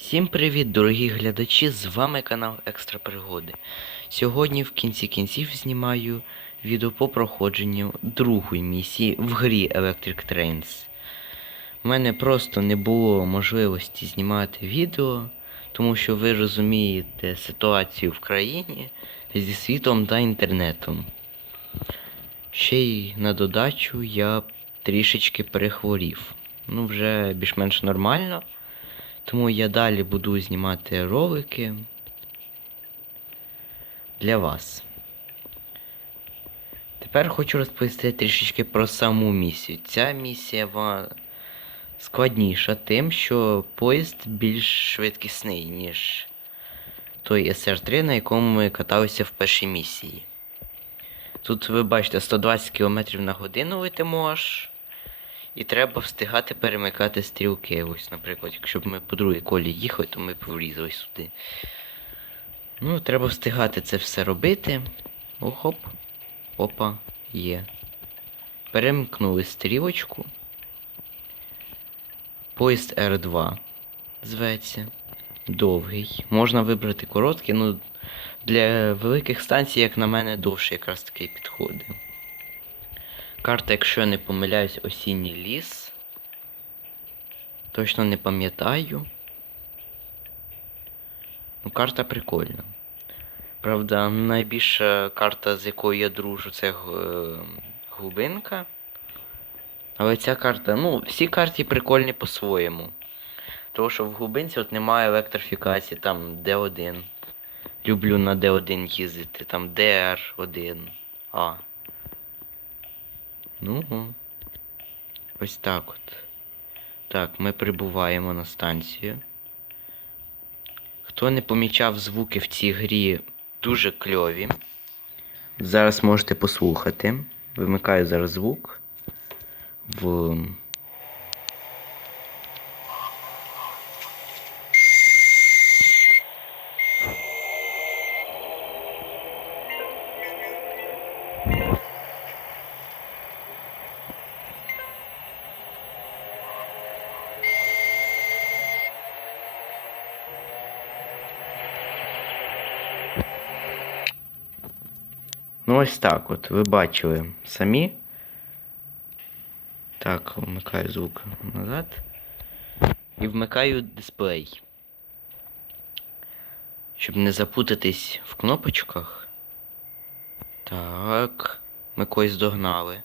Всім привіт, дорогі глядачі! З вами канал Екстра Пригоди. Сьогодні в кінці кінців знімаю відео по проходженню другої місії в грі Electric Trains. У мене просто не було можливості знімати відео, тому що ви розумієте ситуацію в країні зі світлом та інтернетом. Ще й на додачу я трішечки перехворів. Ну, вже більш-менш нормально. Тому я далі буду знімати ролики для вас. Тепер хочу розповісти трішечки про саму місію. Ця місія складніша тим, що поїзд більш швидкісний, ніж той SR3, на якому ми каталися в першій місії. Тут ви бачите 120 км на годину летимо аж. І треба встигати перемикати стрілки. Ось, наприклад, якщо б ми по другій колі їхали, то ми б влізли сюди. Ну, треба встигати це все робити. О, хоп. Опа, є. Перемкнули стрілочку. Поїзд R2 зветься. Довгий. Можна вибрати короткий, ну для великих станцій, як на мене, довше якраз таки підходить. Карта, якщо я не помиляюсь, осінній ліс. Точно не пам'ятаю. Ну, карта прикольна. Правда, найбільша карта, з якою я дружу, це е, глибинка. Але ця карта, ну, всі карти прикольні по-своєму. Тому що в глибинці от немає електрифікації, там D1. Люблю на D1 їздити, там DR1. А. Ну. Ось так от. Так, ми прибуваємо на станцію. Хто не помічав звуки в цій грі дуже кльові. Зараз можете послухати. Вимикаю зараз звук. В. ось так от. Ви бачили самі. Так, вмикаю звук назад. І вмикаю дисплей. Щоб не запутатись в кнопочках. Так. Ми когось догнали.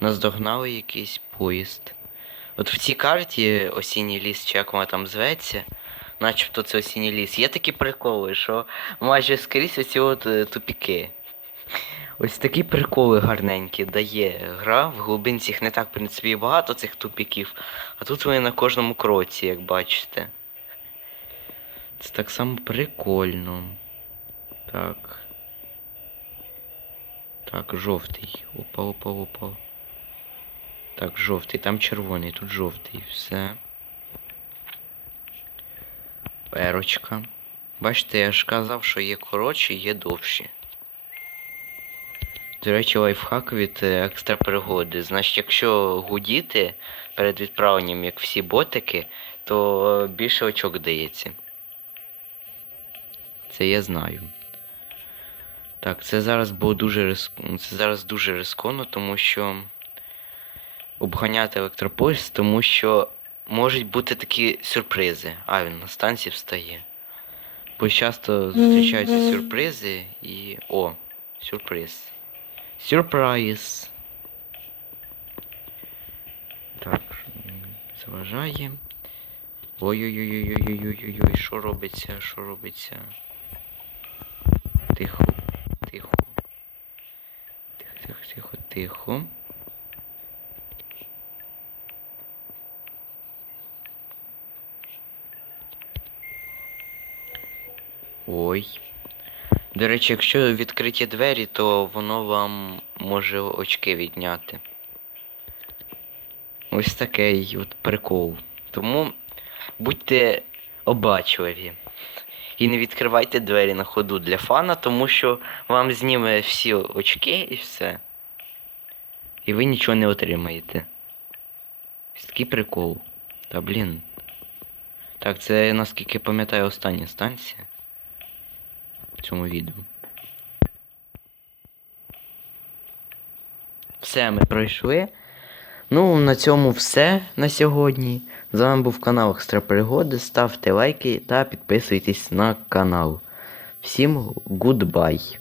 Нас догнали якийсь поїзд. От в цій карті осінній ліс, чи як вона там зветься, начебто це осінній ліс. Є такі приколи, що майже скрізь оці от е, тупіки. Ось такі приколи гарненькі дає гра. В глибинці їх не так, в принципі, багато цих тупіків, а тут вони на кожному кроці, як бачите. Це так само прикольно. Так. Так, жовтий. Опа, опа, опа. Так, жовтий, там червоний, тут жовтий, все. Перочка. Бачите, я ж казав, що є коротші, є довші. До речі, лайфхак від е, екстра пригоди. Значить, якщо гудіти перед відправленням, як всі ботики, то е, більше очок дається. Це я знаю. Так, це зараз було дуже риск... Це зараз дуже рискованно, тому що обганяти електропоїзд, тому що можуть бути такі сюрпризи. А, він на станції встає. Бо часто зустрічаються сюрпризи і. О, сюрприз. Сюрприз. Так, заважає. Ой-ой-ой-ой-ой-ой-ой-ой, що робиться, що робиться? Тихо, тихо. Тихо, тихо, тихо, тихо. Ой. До речі, якщо відкриті двері, то воно вам може очки відняти. Ось такий от прикол. Тому будьте обачливі. І не відкривайте двері на ходу для фана, тому що вам зніме всі очки і все. І ви нічого не отримаєте. Ось такий прикол. Та блін. Так, це наскільки пам'ятаю остання станція цьому відео. Все, ми пройшли. Ну, на цьому все на сьогодні. З вами був канал Екстра Пригоди. Ставте лайки та підписуйтесь на канал. Всім гудбай!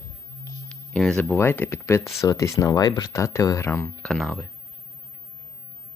І не забувайте підписуватись на Viber та Telegram канали.